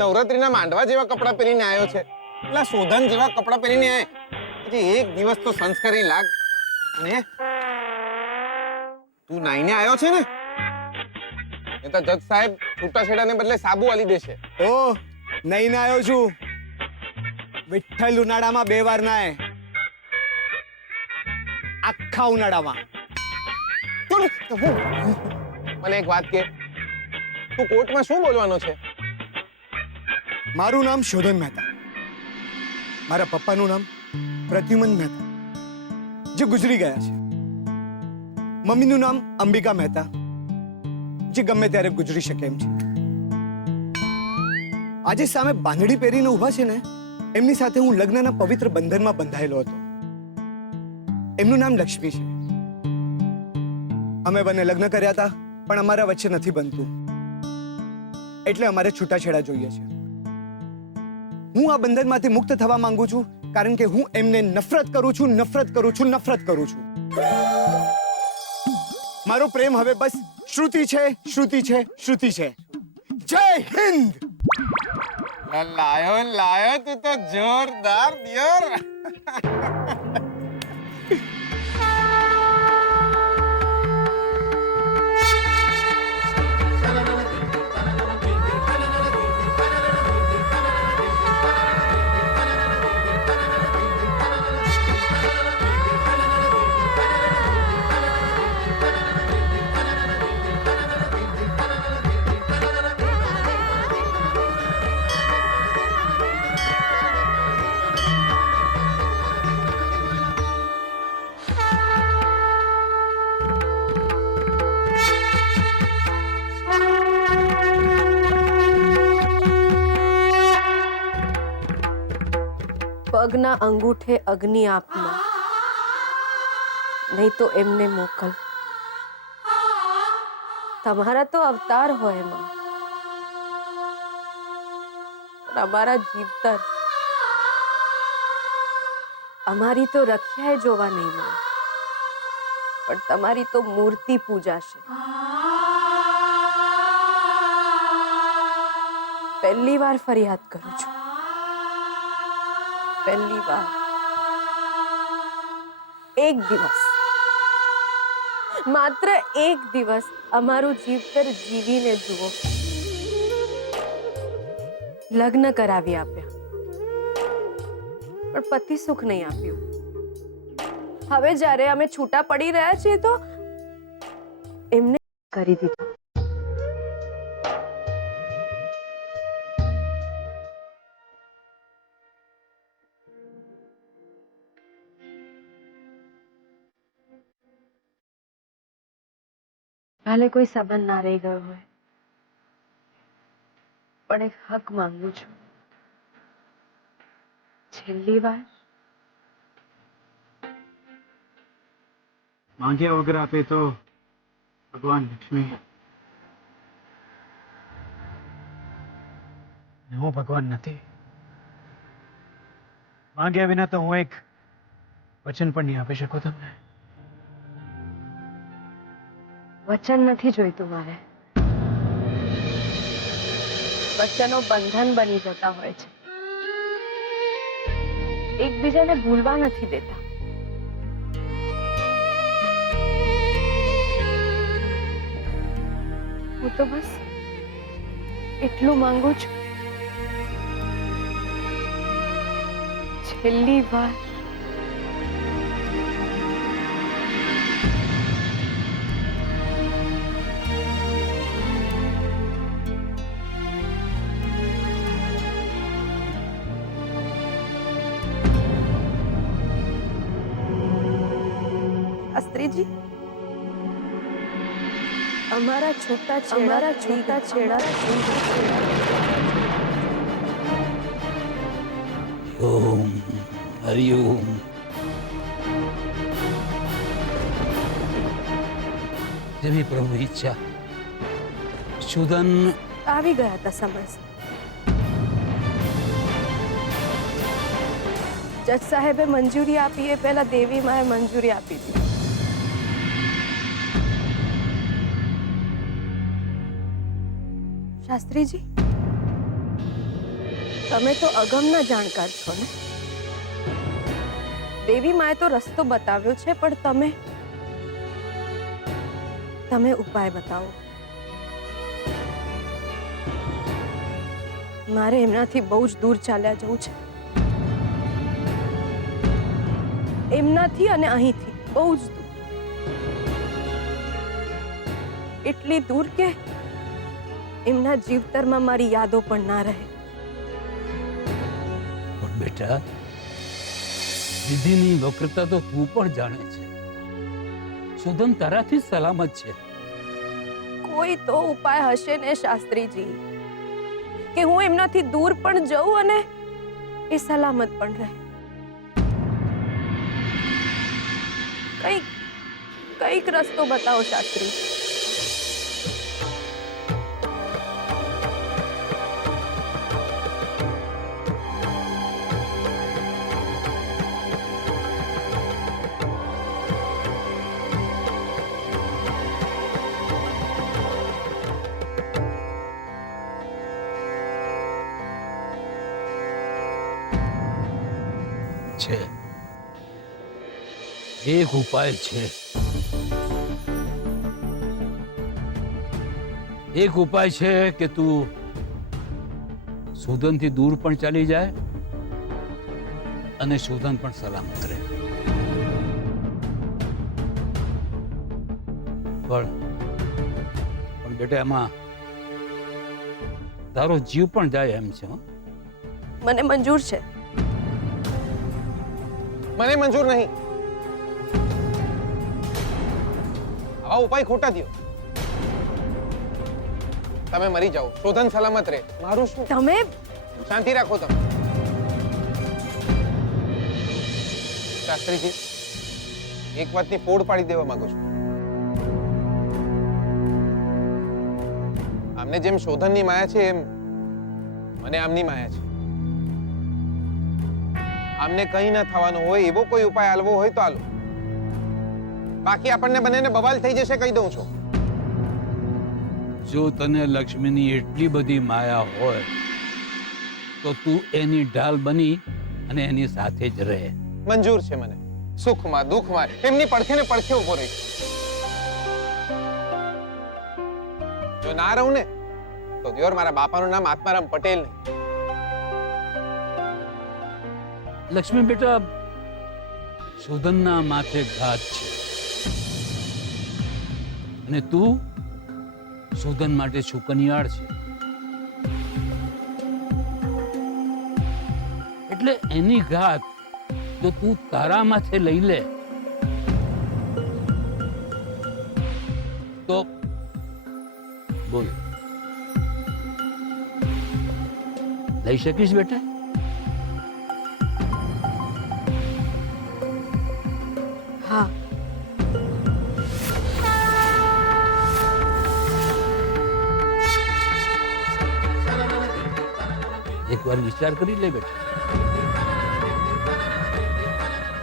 નવરાત્રીના માંડવા જેવા કપડાં પહેરીને આવ્યો છે, પેલા શોધન જેવા કપડાં પહેરીને આય. પછી એક દિવસ તો સંસ્કારી લાગ. અને તું નાઈને આવ્યો છે ને, એ તો જજ સાહેબ છૂટાછેડાને બદલે સાબુ આલી દેશે. ઓ નહીં ના આવ્યો છું. વિઠ્ઠલ ઉનાળામાં 2 વાર નાય, આખા ઉનાળામાં. મને એક વાત કે, તું કોર્ટમાં શું બોલવાનો છે? મારું નામ શોધન મહેતા, મારા પપ્પાનું નામ પ્રદ્યુમન મહેતા, જે ગુજરી ગયા છે. મમ્મીનું નામ અંબિકા મહેતા, જે ગમે ત્યારે ગુજરી શકે એમ છે. આજે સામે બાંધડી પહેરીને ઊભા છે ને, એમની સાથે હું લગ્નના પવિત્ર બંધનમાં બંધાયેલો હતો. એમનું નામ લક્ષ્મી છે. અમે બંને લગ્ન કર્યા હતા, પણ અમારા વચ્ચે નથી બનતું, એટલે અમારે છૂટાછેડા જોઈએ છે. હું આ બંધનમાંથી મુક્ત થવા માંગુ છું, કારણ કે હું એમને નફરત કરું છું, નફરત કરું છું, નફરત કરું છું. મારો પ્રેમ હવે બસ શ્રુતિ છે, શ્રુતિ છે, શ્રુતિ છે. જય હિન્દ. લાયો લાયો, તું તો જોરદાર દિયર. પગના અંગૂઠે અગ્નિ આપમાં, નહીં તો એમને મોકલ. તમારા તો અવતાર હોય એમાં, પણ અમારા જીવતર, અમારી તો રખ્યાએ જોવા નહીં મળે, પણ તમારી તો મૂર્તિ પૂજાશે. પહેલી વાર ફરિયાદ કરું છું, પહેલી વાર. એક દિવસ, માત્ર એક દિવસ અમારું જીવતર જીવીને જુઓ. લગ્ન કરાવી આપ્યા, પણ પતિ સુખ નહીં આપ્યું. હવે જ્યારે અમે છૂટા પડી રહ્યા છીએ તો એમને કરી દીધું. ભલે કોઈ સંબંધ ના રહી ગયો હોય, પણ એક હક માંગુ છું. છેલ્લી વાર. માંગ્યા વગર આપે તો ભગવાન લક્ષ્મી, હું ભગવાન નથી. માંગ્યા વિના તો હું એક વચન પણ નહીં આપી શકું તમને. વચન નથી જોઈતું મારે. વચનો બંધન બની જતા હોય છે, એકબીજાને ભૂલવા નથી દેતા. હું તો બસ એટલું માંગુ છું, છેલ્લી વાર. શાસ્ત્રીજી, અમારા છૂટા છેડા ઓમ હરિઓમ. જેવી પ્રભુ ઈચ્છા. શુદન આવી ગયા હતા સમયસર. જજ સાહેબે મંજૂરી આપી એ પહેલા દેવી માએ મંજૂરી આપી દીધી. શાસ્ત્રીજી, તમે તો અગમના જાણકાર છો ને. દેવી માએ તો રસ્તો બતાવ્યો છે, પણ તમે ઉપાય બતાવો. મારે એમનાથી બહુ જ દૂર ચાલ્યા જવું છે. એમનાથી અને અહીંથી બહુ જ દૂર. એટલી દૂર કે એમના જીવતરમાં મારી યાદો પણ ના રહે. પણ બેટા, વિધિની વક્રતા તો તું પણ જાણે છે. સુદન તારાથી સલામત છે. કોઈ તો ઉપાય હશે ને શાસ્ત્રીજી, કે હું એમનાથી દૂર પણ જઉં અને એ સલામત પણ રહે. કઈક રસ્તો બતાવો શાસ્ત્રી. છે એક ઉપાય છે. એક ઉપાય છે કે તું સુદનથી દૂર પણ ચાલી જાય અને સુદન પણ સલામત રહે. પણ બેટા, એમાં તારો જીવ પણ જાય એમ છે. મને મંજૂર છે. મને મંજૂર નહીં. આવા ઉપાય ખોટા થયો. તમે મરી જાઓ, શોધન સલામત રહે. મારું શું? તમે શાંતિ રાખો. તમે શાસ્ત્રીજી, એક વાતની ફોડ પાડી દેવા માંગુ છું. આમને જેમ શોધનની માયા છે, એમ મને આમની માયા છે. આમને કંઈ ન થવાનું હોય એવો કોઈ ઉપાય આલવો હોય તો આલો. બાકી આપણને બંનેને બવાલ થઈ જશે, કહી દઉં છું. જો તને લક્ષ્મીની એટલી બધી માયા હોય તો તું એની ઢાલ બની અને એની સાથે જ રહે. મંજૂર છે મને. સુખમાં દુઃખમાં એમની પડખે ને પડખે ઉભો રહી. જો ના રહું ને તો દિયોર મારા બાપાનું નામ આત્મારામ પટેલ નહીં. લક્ષ્મી બેટા, સુદનના માથે ઘાત છે અને તું સુદન માટે છુકનિયાળ છે. એટલે એની ઘાત જો તું તારા માથે લઈ લે તો બોલ, લઈ શકીશ બેટા? હા. એકવાર વિચાર કરી લે બેટા.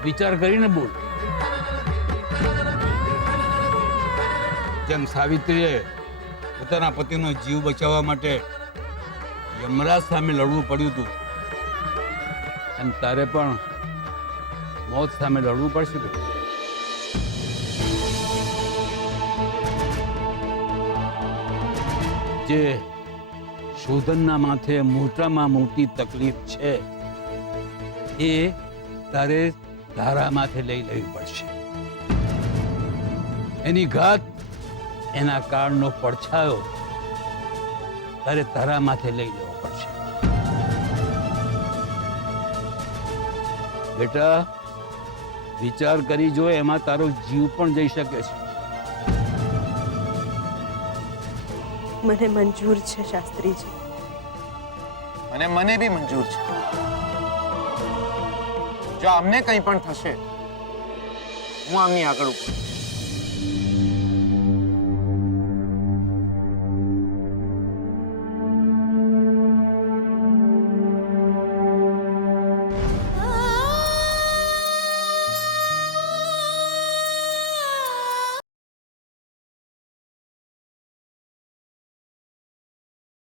વિચાર કરીને બોલ. જેમ સાવિત્રીએ પોતાના પતિનો જીવ બચાવવા માટે યમરાજ સામે લડવું પડ્યું હતું, એમ તારે પણ મોત સામે લડવું પડશે બેટા. જે શોધનના માથે મોટામાં મોટી તકલીફ છે એ તારે તારા માથે લઈ લેવી પડશે. એની ઘાત, એના કાળનો પડછાયો તારે તારા માથે લઈ લેવો પડશે. બેટા, વિચાર કરી જો, એમાં તારો જીવ પણ જઈ શકે છે. મને મંજૂર છે શાસ્ત્રીજી. મને બી મંજૂર છે. જો અમને કંઈ પણ થશે, હું આમની આગળ ઉપર